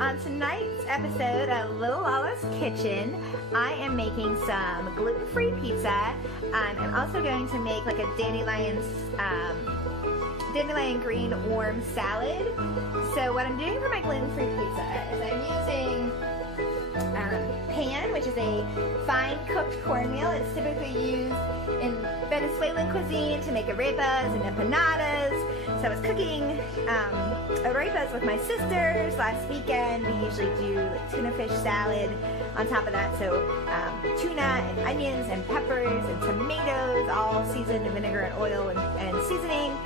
On tonight's episode of Little Lala's Kitchen, I am making some gluten-free pizza. I'm also going to make like a dandelion green worm salad. So what I'm doing for my gluten-free pizza is I'm using pan, which is a fine cooked cornmeal. It's typically used in Venezuelan cuisine to make arepas and empanadas. So I was cooking arepas with my sisters last weekend. We usually do like tuna fish salad on top of that. So tuna and onions and peppers and tomatoes, all seasoned in vinegar and oil and seasoning.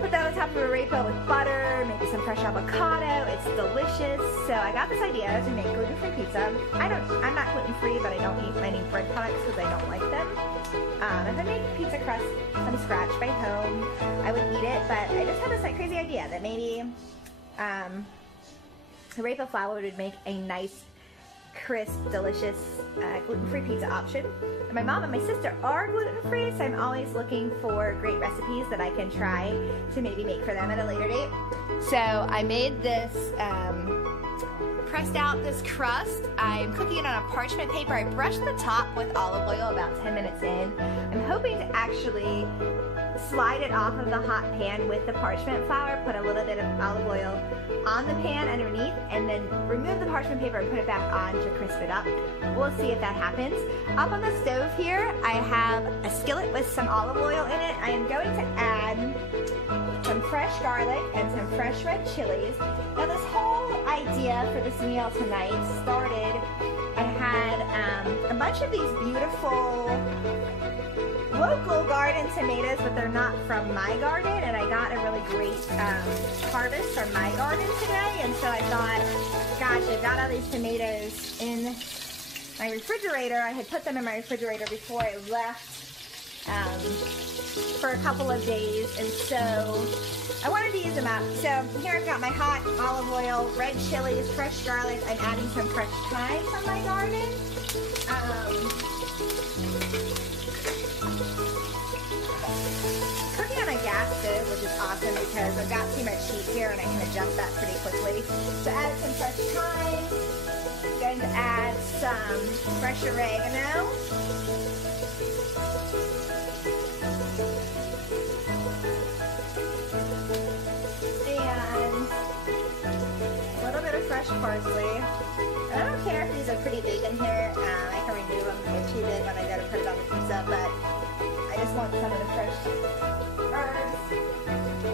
Put that on top of a arepa with butter, maybe some fresh avocado. It's delicious. So I got this idea to make gluten-free pizza. I'm not gluten-free, but I don't eat any bread products because I don't like them. If I made pizza crust from scratch by home, I would eat it, but I just had this like crazy idea that maybe arepa flour would make a nice, crisp, delicious gluten-free pizza option. And my mom and my sister are gluten-free, so I'm always looking for great recipes that I can try to maybe make for them at a later date. So I made this, pressed out this crust. I'm cooking it on a parchment paper. I brushed the top with olive oil about 10 minutes in. I'm hoping to actually slide it off of the hot pan with the parchment flour, put a little bit of olive oil on the pan underneath, and then remove the parchment paper and put it back on to crisp it up. We'll see if that happens. Up on the stove here, I have a skillet with some olive oil in it. I am going to add some fresh garlic and some fresh red chilies. Now this whole idea for this meal tonight started, I had a bunch of these beautiful local garden tomatoes, but they're not from my garden, and I got a really great harvest from my garden today, and so I thought, gosh, I've got all these tomatoes in my refrigerator. I had put them in my refrigerator before I left for a couple of days, and so I wanted to use them up. So here I've got my hot olive oil, red chilies, fresh garlic. I'm adding some fresh thyme from my garden. Cooking on a gas stove, which is awesome because I've got too much heat here and I can adjust that pretty quickly. So added some fresh thyme. I'm going to add some fresh oregano. Fresh parsley. And I don't care if these are pretty big in here. I can remove them if they're too big when I go to put it on the pizza, but I just want some of the fresh herbs.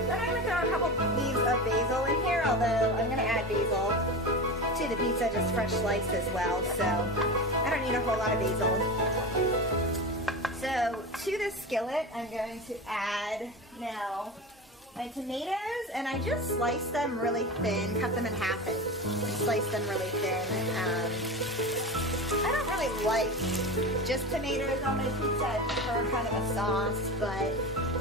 Then I'm going to throw a couple leaves of basil in here, although I'm going to add basil to the pizza, just fresh sliced as well, so I don't need a whole lot of basil. So to the skillet, I'm going to add now my tomatoes, and I just slice them really thin, cut them in half and slice them really thin. I don't really like just tomatoes on my pizza. I prefer kind of a sauce, but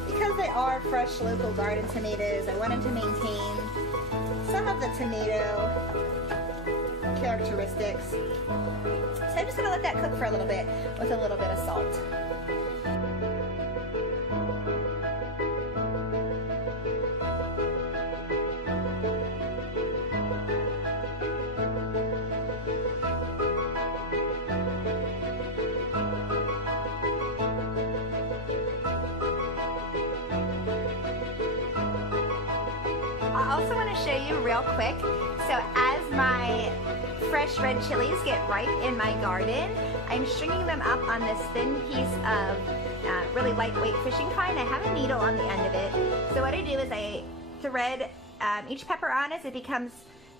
because they are fresh local garden tomatoes, I wanted to maintain some of the tomato characteristics. So I'm just going to let that cook for a little bit with a little bit of salt. I also want to show you real quick, so as my fresh red chilies get ripe in my garden, I'm stringing them up on this thin piece of really lightweight fishing twine. I have a needle on the end of it. So what I do is I thread each pepper on as it becomes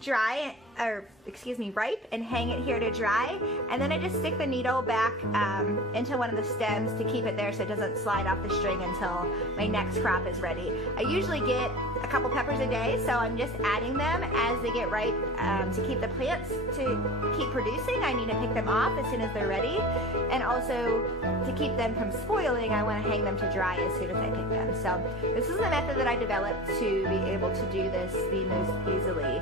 dry, or excuse me, ripe, and hang it here to dry, and then I just stick the needle back into one of the stems to keep it there so it doesn't slide off the string until my next crop is ready. I usually get a couple peppers a day, so I'm just adding them as they get ripe to keep the plants to keep producing. I need to pick them off as soon as they're ready, and also to keep them from spoiling, I want to hang them to dry as soon as I pick them. So this is the method that I developed to be able to do this the most easily.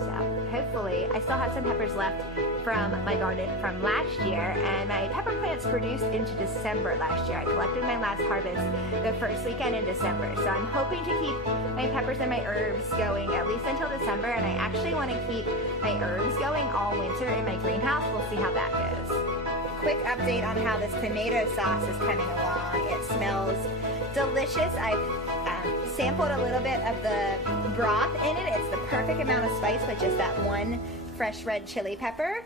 So hopefully thankfully, I still have some peppers left from my garden from last year, and my pepper plants produced into December last year. I collected my last harvest the first weekend in December, so I'm hoping to keep my peppers and my herbs going at least until December, and I actually want to keep my herbs going all winter in my greenhouse. We'll see how that goes. Quick update on how this tomato sauce is coming along. It smells delicious. I've sampled a little bit of the broth in it. It's the perfect amount of spice with just that one fresh red chili pepper.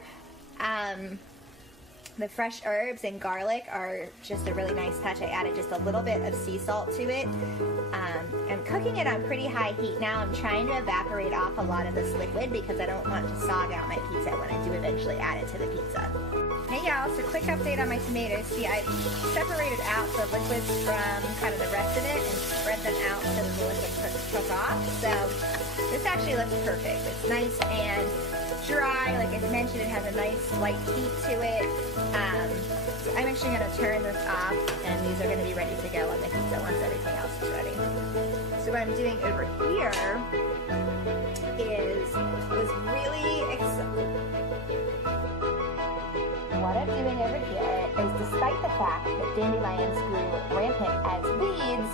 The fresh herbs and garlic are just a really nice touch. I added just a little bit of sea salt to it. I'm cooking it on pretty high heat now. I'm trying to evaporate off a lot of this liquid because I don't want to sog out my pizza when I do eventually add it to the pizza. Hey y'all, so quick update on my tomatoes. See, I separated out the liquids from kind of the rest of it and spread them out so the liquid cook off. So this actually looks perfect. It's nice and dry. Like I mentioned, it has a nice light heat to it. So I'm actually going to turn this off, and these are going to be ready to go on the pizza once everything else is ready. So what I'm doing over here is what I'm doing over here is, despite the fact that dandelions grew rampant as weeds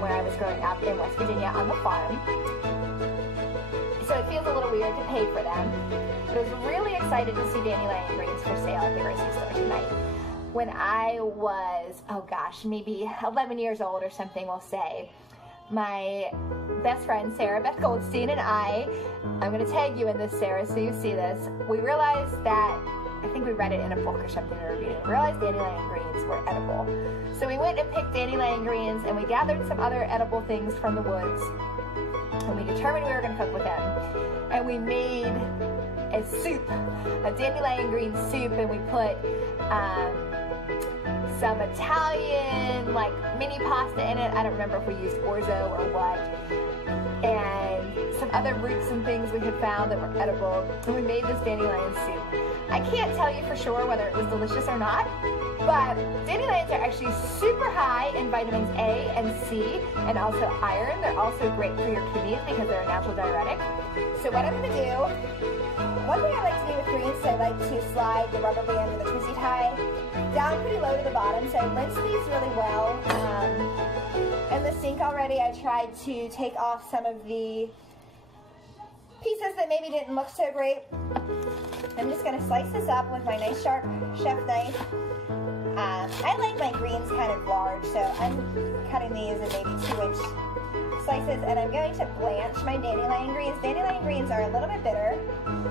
where I was growing up in West Virginia on the farm, so it feels a little weird to pay for them, but I was really excited to see dandelion greens for sale at the grocery store tonight. When I was, oh gosh, maybe 11 years old or something, we'll say, my best friend Sarah Beth Goldstein and I'm going to tag you in this, Sarah, so you see this, we realized that, I think we read it in a book or something we were reading, we realized dandelion greens were edible. So we went and picked dandelion greens, and we gathered some other edible things from the woods, and we determined we were going to cook with them. And we made a soup, a dandelion green soup, and we put some Italian, like, mini pasta in it. I don't remember if we used orzo or what. And some other roots and things we had found that were edible. And we made this dandelion soup. I can't tell you for sure whether it was delicious or not, but dandelions are actually super high in vitamins A and C and also iron. They're also great for your kidneys because they're a natural diuretic. So what I'm going to do, one thing I like to do with greens is I like to slide the rubber band or the twisty tie down pretty low to the bottom. So I rinsed these really well. In the sink already, I tried to take off some of the pieces that maybe didn't look so great. I'm just going to slice this up with my nice sharp chef knife. I like my greens kind of large, so I'm cutting these in maybe 2-inch slices, and I'm going to blanch my dandelion greens. Dandelion greens are a little bit bitter,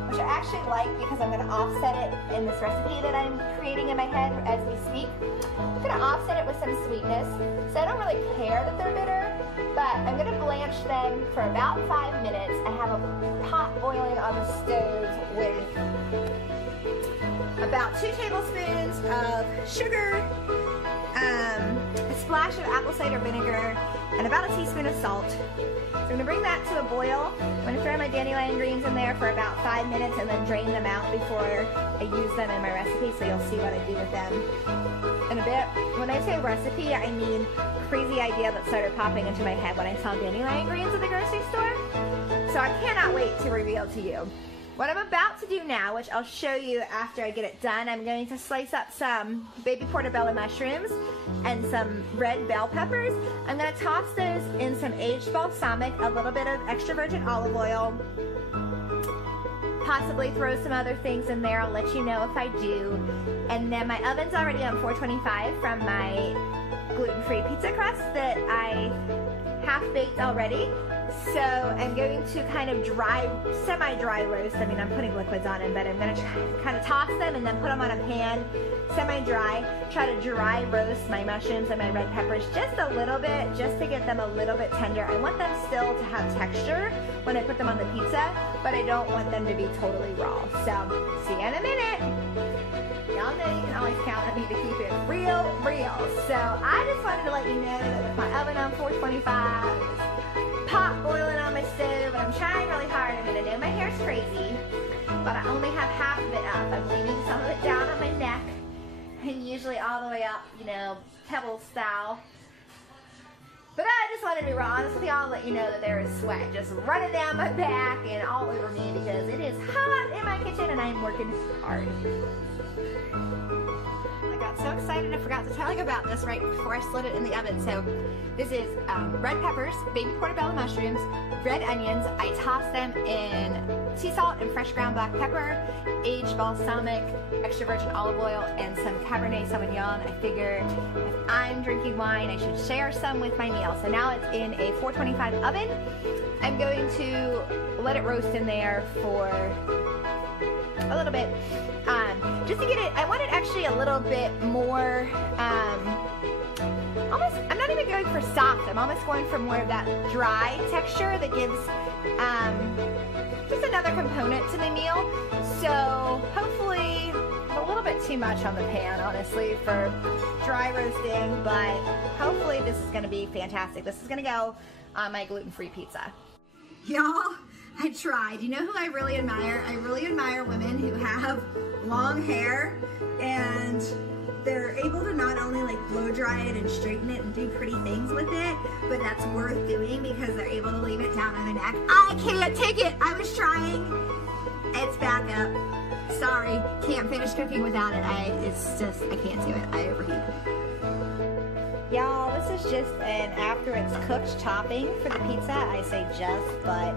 which I actually like because I'm going to offset it in this recipe that I'm creating in my head as we speak. I'm going to offset it with some sweetness, so I don't really care that they're bitter, but I'm going to blanch them for about 5 minutes. I have a pot boiling on the stove with about 2 tablespoons of sugar, a splash of apple cider vinegar, and about a teaspoon of salt. So I'm going to bring that to a boil. I'm going to throw my dandelion greens in there for about 5 minutes and then drain them out before I use them in my recipe, so you'll see what I do with them in a bit. When I say recipe, I mean crazy idea that started popping into my head when I saw dandelion greens at the grocery store. So I cannot wait to reveal to you. What I'm about to do now, which I'll show you after I get it done, I'm going to slice up some baby portobello mushrooms and some red bell peppers. I'm going to toss those in some aged balsamic, a little bit of extra virgin olive oil, possibly throw some other things in there. I'll let you know if I do. And then my oven's already on 425 from my gluten-free pizza crust that I half-baked already. So I'm going to kind of semi-dry roast. I mean, I'm putting liquids on them, but I'm going to kind of toss them and then put them on a pan, semi-dry, try to dry roast my mushrooms and my red peppers just a little bit, just to get them a little bit tender. I want them still to have texture when I put them on the pizza, but I don't want them to be totally raw. So, see you in a minute. Y'all know you can always count on me to keep it real. So I just wanted to let you know that with my oven on 425, pot boiling on my stove, and I'm trying really hard. I mean, I know my hair's crazy, but I only have half of it up. I'm leaving some of it down on my neck, and usually all the way up, you know, pebble style. But I just wanted to be real honest with y'all, let you know that there is sweat just running down my back and all over me because it is hot in my kitchen and I'm working hard. I got so excited I forgot to tell you about this right before I slid it in the oven. So this is red peppers, baby portobello mushrooms, red onions. I toss them in sea salt and fresh ground black pepper, aged balsamic, extra virgin olive oil, and some Cabernet Sauvignon. I figure if I'm drinking wine, I should share some with my meal. So now it's in a 425 oven. I'm going to let it roast in there for a little bit, just to get it. I want it actually a little bit more, almost, I'm not even going for soft, I'm almost going for more of that dry texture that gives just another component to the meal. So hopefully a little bit too much on the pan, honestly, for dry roasting, but hopefully this is going to be fantastic. This is going to go on my gluten-free pizza. Y'all, I tried. You know who I really admire? I really admire women who have long hair and they're able to not only like blow dry it and straighten it and do pretty things with it, but that's worth doing because they're able to leave it down on their neck. I can't take it. I was trying. It's back up. Sorry, can't finish cooking without it. I can't do it. I overheat. Y'all, this is just an after it's cooked topping for the pizza. I say just, but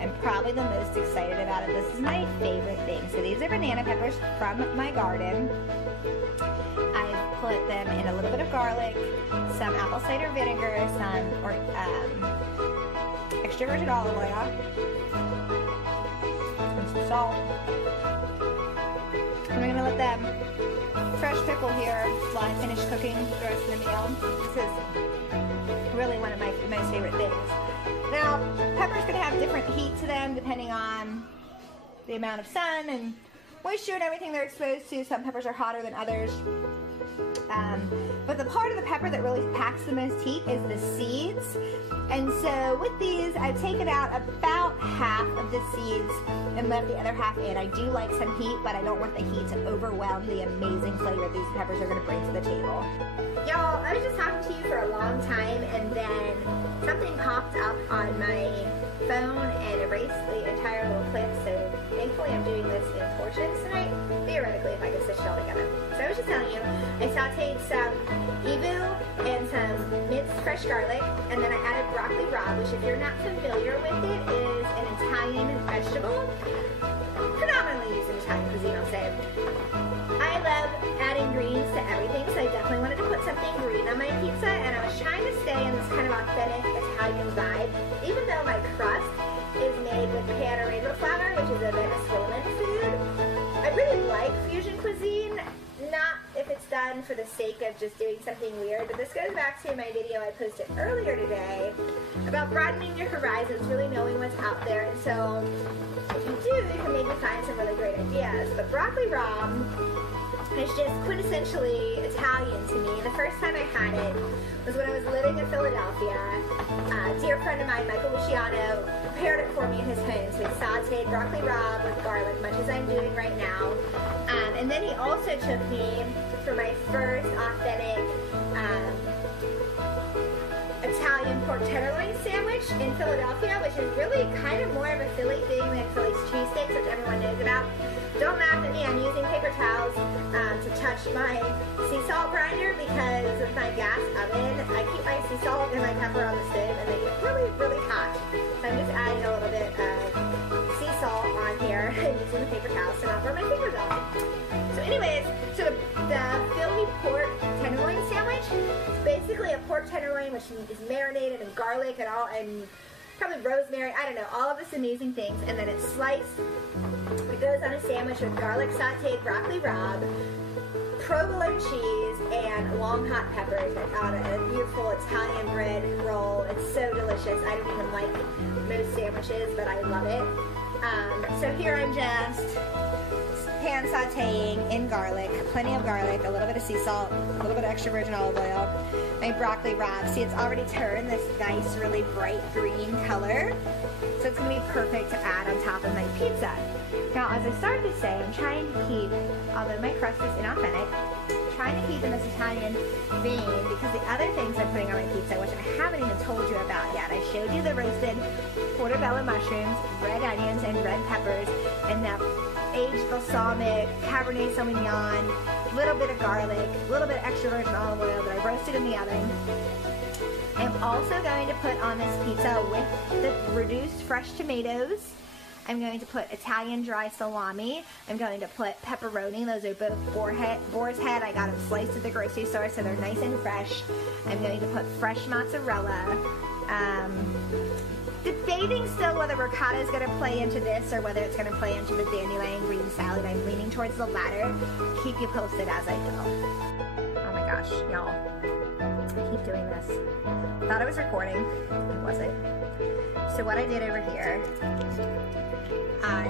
I'm probably the most excited about it. This is my favorite thing. So these are banana peppers from my garden. I've put them in a little bit of garlic, some apple cider vinegar, some extra virgin olive oil, and some salt. And I'm gonna let them fresh pickle here while I finish cooking the rest of the meal. This is really one of my most favorite things. Now, pepper's gonna have different heat to them depending on the amount of sun and moisture and everything they're exposed to. Some peppers are hotter than others. But the part of the pepper that really packs the most heat is the seeds. And so with these, I've taken out about half of the seeds and left the other half in. I do like some heat, but I don't want the heat to overwhelm the amazing flavor these peppers are going to bring to the table. Y'all, I was just talking to you for a long time, and then something popped up on my phone and erased the entire little clip, so thankfully I'm doing this in portions tonight, theoretically, if I could stitch it all together. So I was just telling you, I sauteed some evu and some minced fresh garlic, and then I added broccoli rabe, which if you're not familiar with it, is an Italian vegetable, predominantly used in Italian cuisine, I'll say. I love adding greens to everything, so I definitely wanted to put something green on my pizza, and I was trying to stay in this kind of authentic Italian vibe, even though my crust is made with paneroso flour, which is a Venezuelan food. I really like fusion cuisine, not if it's done for the sake of just doing something weird, but this goes back to my video I posted earlier today about broadening your horizons, really knowing what's out there, and so if you do, you can maybe find some really great ideas. But broccoli rabe is just quintessentially Italian to me. The first time I had it was when I was living in Philadelphia. A dear friend of mine, Michael Luciano, prepared it for me in his home. So he sauteed broccoli rabe with garlic, much as I'm doing right now. And then he also took me for my first authentic Italian pork tenderloin sandwich in Philadelphia, which is really kind of more of a Philly thing than Philly's cheesesteaks, which everyone knows about. Don't laugh at me, I'm using paper towels to touch my sea salt grinder because of my gas oven. I keep my sea salt and my pepper on the stove and they get really, really hot. So I'm just adding a little bit of sea salt on here and using the paper towels to not burn my fingers off. So anyways, so the Philly pork tenderloin sandwich is basically a pork tenderloin which is marinated in garlic and all, and probably rosemary, I don't know, all of this amazing things, and then it's sliced. It goes on a sandwich with garlic sauteed broccoli rabe, provolone cheese, and long hot peppers on a beautiful Italian bread roll. It's so delicious. I don't even like most sandwiches, but I love it. So here I'm just pan sauteing in garlic, plenty of garlic, a little bit of sea salt, a little bit of extra virgin olive oil, my broccoli rabe. See, it's already turned this nice, really bright green color, so it's going to be perfect to add on top of my pizza. Now, as I started to say, I'm trying to keep, although my crust is inauthentic, trying to keep in this Italian vein because the other things I'm putting on my pizza, which I haven't even told you about yet, I showed you the roasted portobello mushrooms, red onions, and red peppers, and that aged balsamic, Cabernet Sauvignon, a little bit of garlic, a little bit of extra virgin olive oil that I roasted in the oven. I'm also going to put on this pizza with the reduced fresh tomatoes. I'm going to put Italian dry salami. I'm going to put pepperoni. Those are both boar's head. I got them sliced at the grocery store so they're nice and fresh. I'm going to put fresh mozzarella. Debating still whether ricotta is going to play into this or whether it's going to play into the dandelion green salad. I'm leaning towards the latter. Keep you posted as I go. Oh my gosh, y'all. I keep doing this. Thought I was recording. It wasn't. So what I did over here, I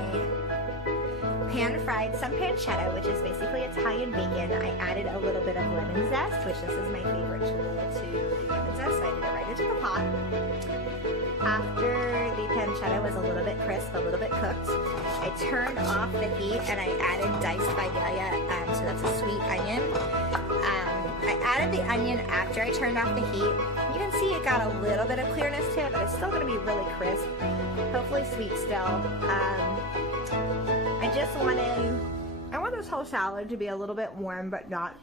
pan-fried some pancetta, which is basically Italian bacon. I added a little bit of lemon zest, which this is my favorite tool to do lemon zest. So I did it right into the pot. After the pancetta was a little bit crisp, a little bit cooked, I turned off the heat and I added diced vidalia, so that's a sweet onion. I added the onion after I turned off the heat. You can see it got a little bit of clearness to it, but it's still going to be really crisp. Hopefully sweet still. I want this whole salad to be a little bit warm, but not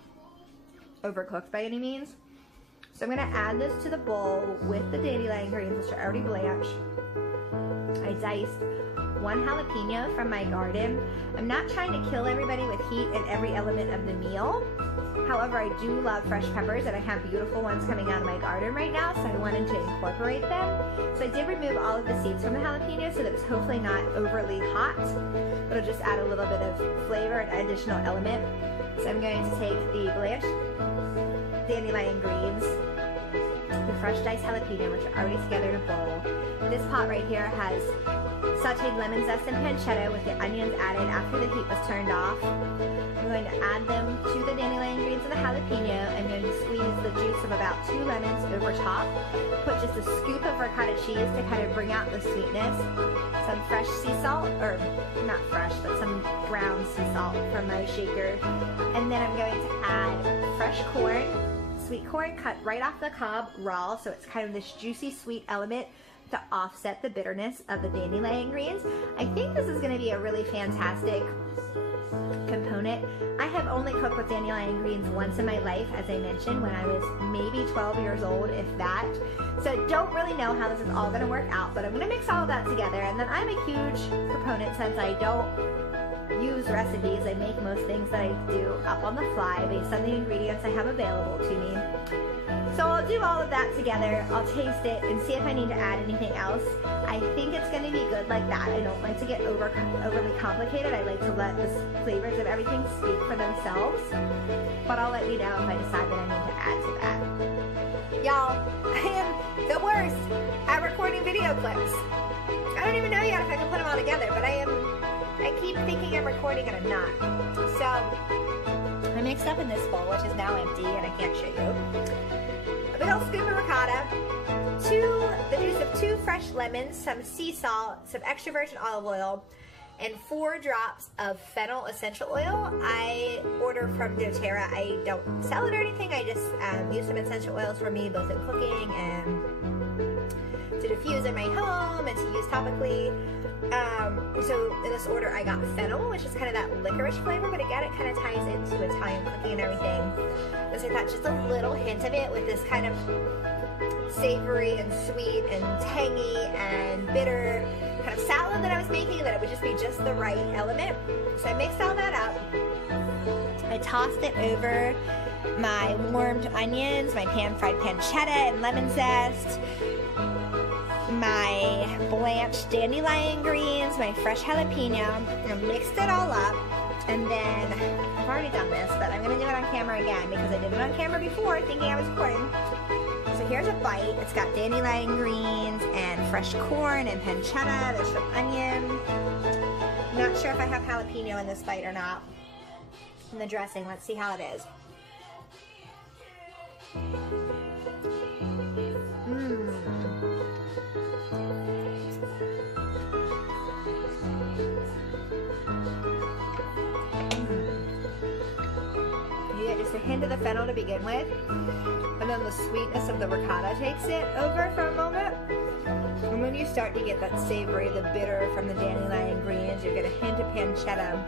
overcooked by any means. So I'm going to add this to the bowl with the dandelion greens, which are already blanched. I diced one jalapeno from my garden. I'm not trying to kill everybody with heat in every element of the meal. However, I do love fresh peppers, and I have beautiful ones coming out of my garden right now, so I wanted to incorporate them. So I did remove all of the seeds from the jalapeno so that it's hopefully not overly hot, but it'll just add a little bit of flavor and additional element. So I'm going to take the blanched dandelion greens, the fresh diced jalapeno, which are already together in a bowl. This pot right here has sauteed lemon zest and pancetta with the onions added after the heat was turned off. I'm going to add them to the dandelion greens and the jalapeno. I'm going to squeeze the juice of about 2 lemons over top. Put just a scoop of ricotta cheese to kind of bring out the sweetness. Some fresh sea salt, or not fresh, but some ground sea salt from my shaker. And then I'm going to add fresh corn, sweet corn cut right off the cob raw, so it's kind of this juicy sweet element to offset the bitterness of the dandelion greens. I think this is going to be a really fantastic component. I have only cooked with dandelion greens once in my life, as I mentioned, when I was maybe 12 years old, if that. So I don't really know how this is all going to work out, but I'm going to mix all of that together. And then I'm a huge proponent, since I don't use recipes, I make most things that I do up on the fly based on the ingredients I have available to me. So I'll do all of that together, I'll taste it and see if I need to add anything else. I think it's going to be good like that. I don't like to get overly complicated. I like to let the flavors of everything speak for themselves. But I'll let you know if I decide that I need to add to that. Y'all, I am the worst at recording video clips. I don't even know yet if I can put them all together, but I keep thinking I'm recording and I'm not. So I mixed up in this bowl, which is now empty and I can't show you. A big old scoop of ricotta, the juice of 2 fresh lemons, some sea salt, some extra virgin olive oil, and 4 drops of fennel essential oil. I order from doTERRA. I don't sell it or anything. I just use some essential oils for me, both in cooking and to diffuse in my home and to use topically. So in this order I got fennel, which is kind of that licorice flavor, but again it kind of ties into Italian cooking and everything. And so I thought just a little hint of it with this kind of savory and sweet and tangy and bitter kind of salad that I was making, that it would just be just the right element. So I mixed all that up. I tossed it over my warmed onions, my pan-fried pancetta and lemon zest, my blanched dandelion greens, my fresh jalapeno. I mixed it all up, and then I've already done this, but I'm going to do it on camera again because I did it on camera before thinking I was recording. So here's a bite. It's got dandelion greens and fresh corn and pancetta. There's some onion. I'm not sure if I have jalapeno in this bite or not. And the dressing, let's see how it is. hint of the fennel to begin with, and then the sweetness of the ricotta takes it over for a moment. And when you start to get that savory, the bitter from the dandelion greens, you get a hint of pancetta.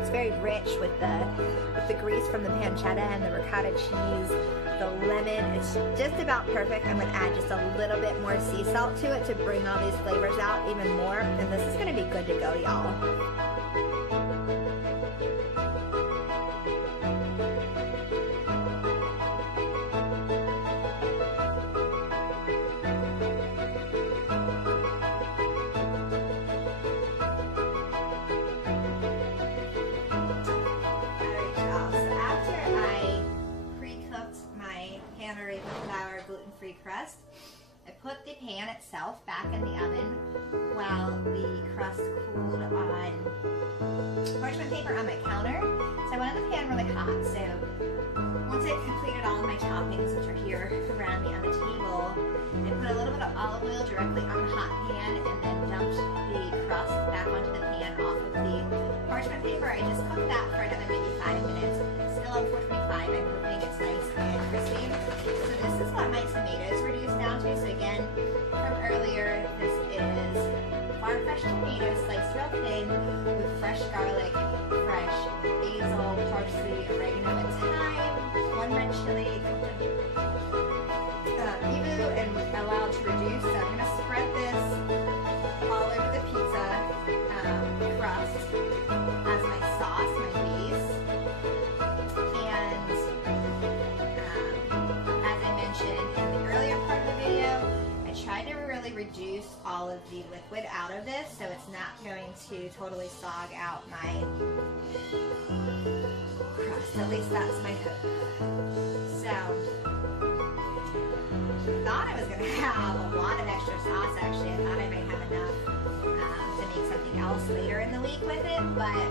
It's very rich with the grease from the pancetta and the ricotta cheese, the lemon. It's just about perfect. I'm going to add just a little bit more sea salt to it to bring all these flavors out even more. And this is going to be good to go, y'all. Gluten-free crust. I put the pan itself back in the oven while the crust cooled on parchment paper on my counter. So I wanted the pan really hot. So once I've completed all of my toppings, which are here around me on the table, I put a little bit of olive oil directly on the hot pan and then dumped the crust back onto the pan off of the parchment paper. I just cooked that for another maybe 5 minutes. It's still on 425. I'm hoping it's nice and crispy. So this is what my tomatoes reduced down to. So again, from earlier, this is farm fresh tomatoes sliced real thin with fresh garlic, fresh basil, parsley, oregano, and thyme, 1 red chili, ibu, and allowed to reduce. So I'm going to spread this all over the pizza crust as my sauce, my base. And as I mentioned in the earlier part of the video, I tried to really reduce all of the liquid out of this so it's not going to totally sog out my crust. At least that's my hope. So I thought I was going to have a lot of extra sauce. Actually, I thought I might have enough to make something else later in the week with it, but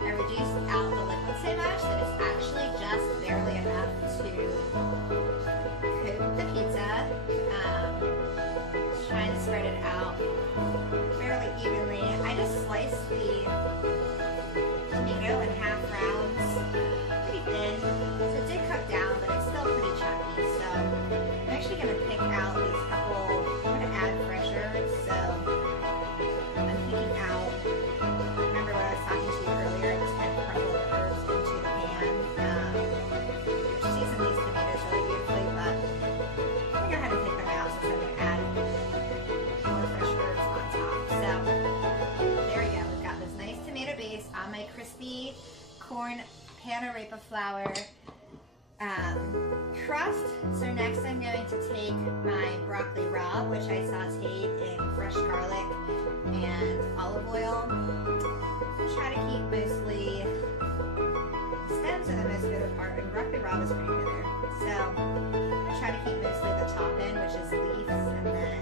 I reduced out the liquid so much that it's actually just barely enough to coat the pizza. Just trying to spread it out fairly evenly. I just sliced the tomato in half rounds, pretty thin, so it did cook down, but it's still pretty chunky. So I'm actually going to pick out these couple, I'm going to add fresh herbs. So I'm picking out, remember what I was talking to you earlier, I just kind of crumble the herbs into the pan. Which season these tomatoes really beautifully, but I'm going to go ahead and pick them out since I'm going to add more fresh herbs on top. So there we go, we've got this nice tomato base on my crispy corn pan-arepa flour crust. So next I'm going to take my broccoli raw, which I sauteed in fresh garlic and olive oil. Try to keep mostly the stems are the most bitter part, and broccoli raw is pretty bitter. So I try to keep mostly the top end, which is leaves, and then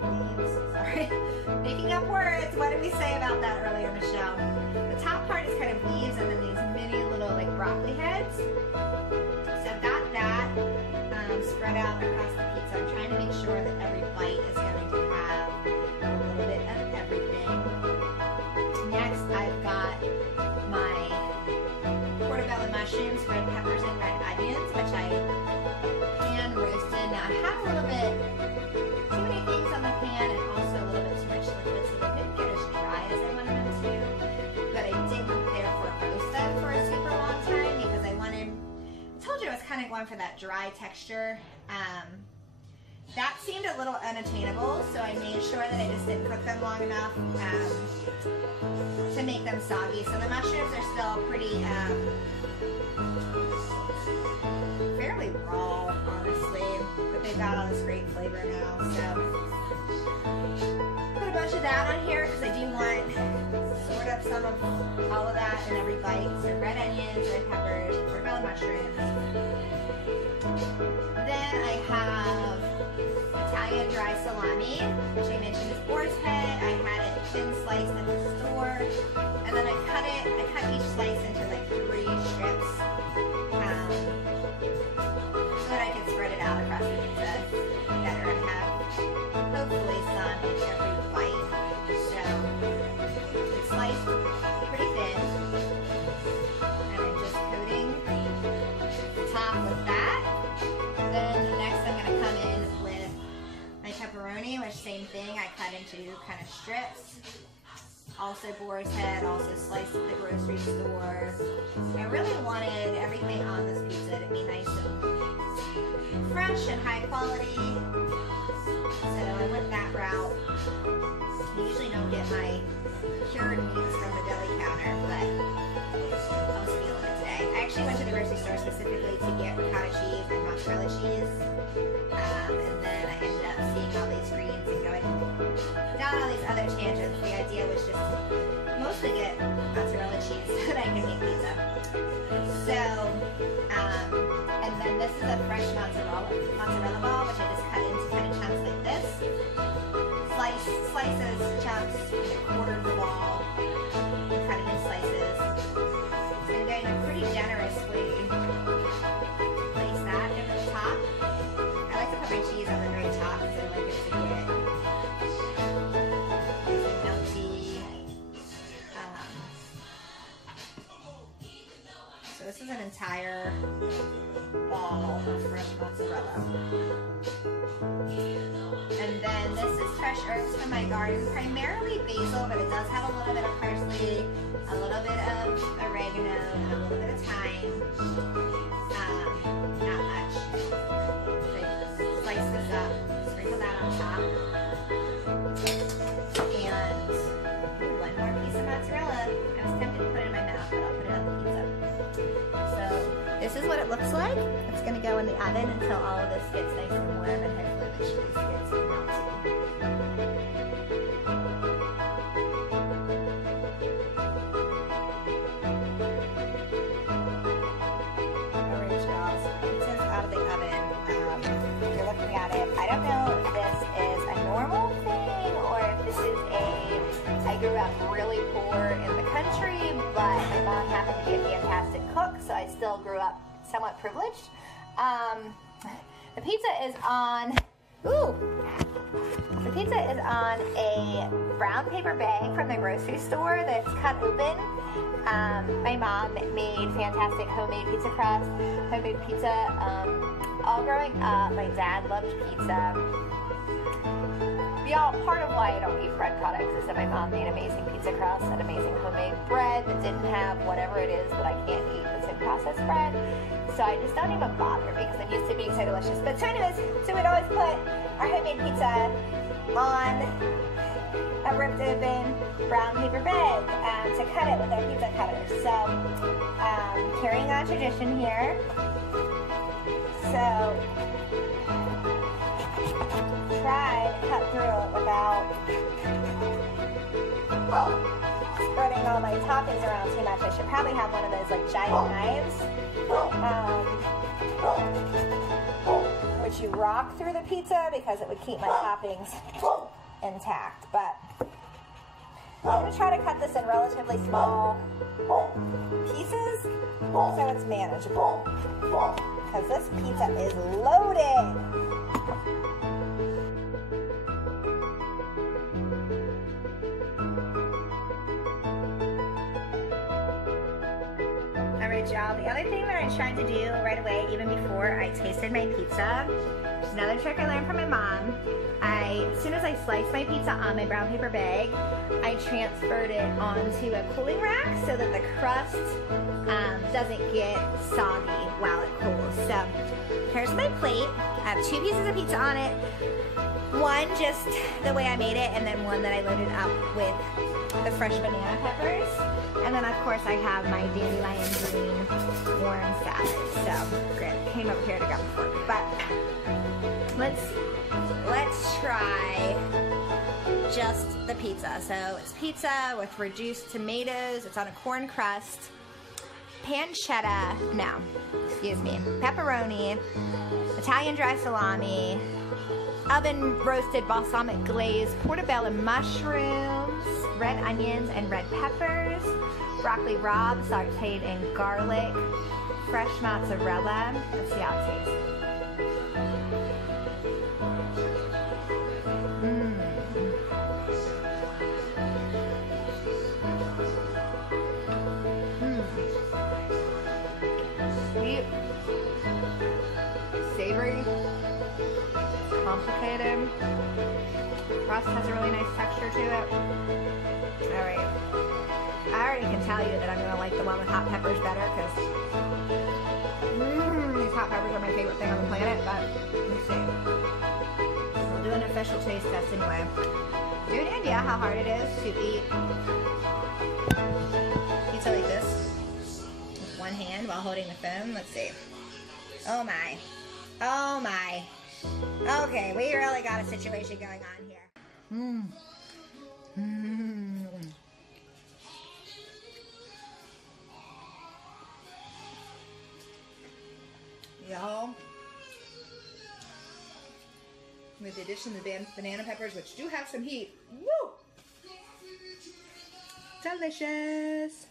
leaves. Sorry, making up words. What did we say about that earlier, Michelle? The top part is kind of leaves, and then these mini little like broccoli heads. So I've got that spread out across the pizza. I'm trying to make sure that every bite is going to have a little bit of everything. Next, I've got my portobello mushrooms, red peppers, and red onions, which I pan roasted. Now I had a little bit too many things on the pan and also a little bit too much liquid, so they didn't get as dry as I wanted them to. But I didn't therefore roast them for a super long time because I wanted, I told you I was kind of going for that dry texture. That seemed a little unattainable, so I made sure that I just didn't cook them long enough to make them soggy. So the mushrooms are still pretty fairly raw, honestly, but they've got all this great flavor now. So put a bunch of that on here because I do want sort of some of all of that in every bite. So red onions, red peppers, portobello mushrooms. Then I have Italian dry salami, which I mentioned is boar's head. I had it thin sliced at the store, and then I cut each slice into like 3 strips so that I can spread it out across the pizza better and have hopefully some in every bite. So it's sliced pretty thin, and I'm just coating also boar's head, also sliced at the grocery store. I really wanted everything on this pizza to be nice and fresh and high quality. So I went that route. I usually don't get my cured meats from the deli counter, but I was feeling it today. I actually went to the grocery store specifically to get ricotta cheese and mozzarella cheese. And then I ended up seeing all these greens and going down all these other tangents. The idea was just to mostly get mozzarella cheese so that I can make pizza. So, and then this is a fresh mozzarella ball, which I just cut into kind of chunks like this. Slices, chunks, quarter of the ball, and cut it in slices. So I'm going to pretty generously place that over the top. I like to put my cheese on the very top because I like it to get melty. So this is an entire ball of fresh mozzarella. And then this is fresh herbs from my garden, primarily basil, but it does have a little bit of parsley, a little bit of oregano, and a little bit of thyme. Not much. So slice this up, sprinkle that on top. And one more piece of mozzarella. I was tempted to put it in my mouth, but I'll put it on the pizza. So this is what it looks like. It's going to go in the oven until all of this gets nice and warm and hopefully the cheese gets melty. Alright y'all, so the pizza's out of the oven. If you're looking at it, I don't know if this is a normal thing or if this is I grew up really poor in the country, but my mom happened to be a fantastic cook, so I still grew up somewhat privileged. The pizza is on, the pizza is on a brown paper bag from the grocery store that's cut open. My mom made fantastic homemade pizza crust, homemade pizza. All growing up, my dad loved pizza. Y'all, part of why I don't eat bread products is that my mom made amazing pizza crust and amazing homemade bread that didn't have whatever it is that I can't eat that's in processed bread. So I just don't even bother because I'm used to being so delicious. But so anyways, so we'd always put our homemade pizza on a ripped open brown paper bag to cut it with our pizza cutter. So carrying on tradition here. So try to cut through it without spreading all my toppings around too much. I should probably have one of those like giant knives, which you rock through the pizza because it would keep my toppings intact. But I'm going to try to cut this in relatively small pieces so it's manageable because this pizza is loaded. Alright y'all, the other thing that I tried to do right away, even before I tasted my pizza, which is another trick I learned from my mom, as soon as I sliced my pizza on my brown paper bag, I transferred it onto a cooling rack so that the crust doesn't get soggy while it cools. So here's my plate. I have 2 pieces of pizza on it. One just the way I made it, and then one that I loaded up with the fresh banana peppers. And then of course I have my dandelion green warm salad. So great, came up here to grab a fork. But let's try just the pizza. So it's pizza with reduced tomatoes. It's on a corn crust. Pancetta, no, excuse me, pepperoni, Italian dry salami, oven roasted balsamic glaze, portobello mushrooms, red onions and red peppers, broccoli rabe sauteed in garlic, fresh mozzarella. Let's see how it tastes. Sweet, savory, complicated. The crust has a really nice texture to it. All right. already can tell you that I'm gonna like the one with hot peppers better because these hot peppers are my favorite thing on the planet, but let's see. We'll do an official taste test anyway. Do you have any idea how hard it is to eat pizza like this with one hand while holding the phone? Let's see. Oh my. Oh my. Okay, we really got a situation going on here. Y'all, with the addition of the banana peppers, which do have some heat, woo! Delicious!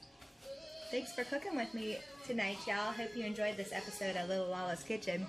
Thanks for cooking with me tonight, y'all. Hope you enjoyed this episode of Little Lala's Kitchen.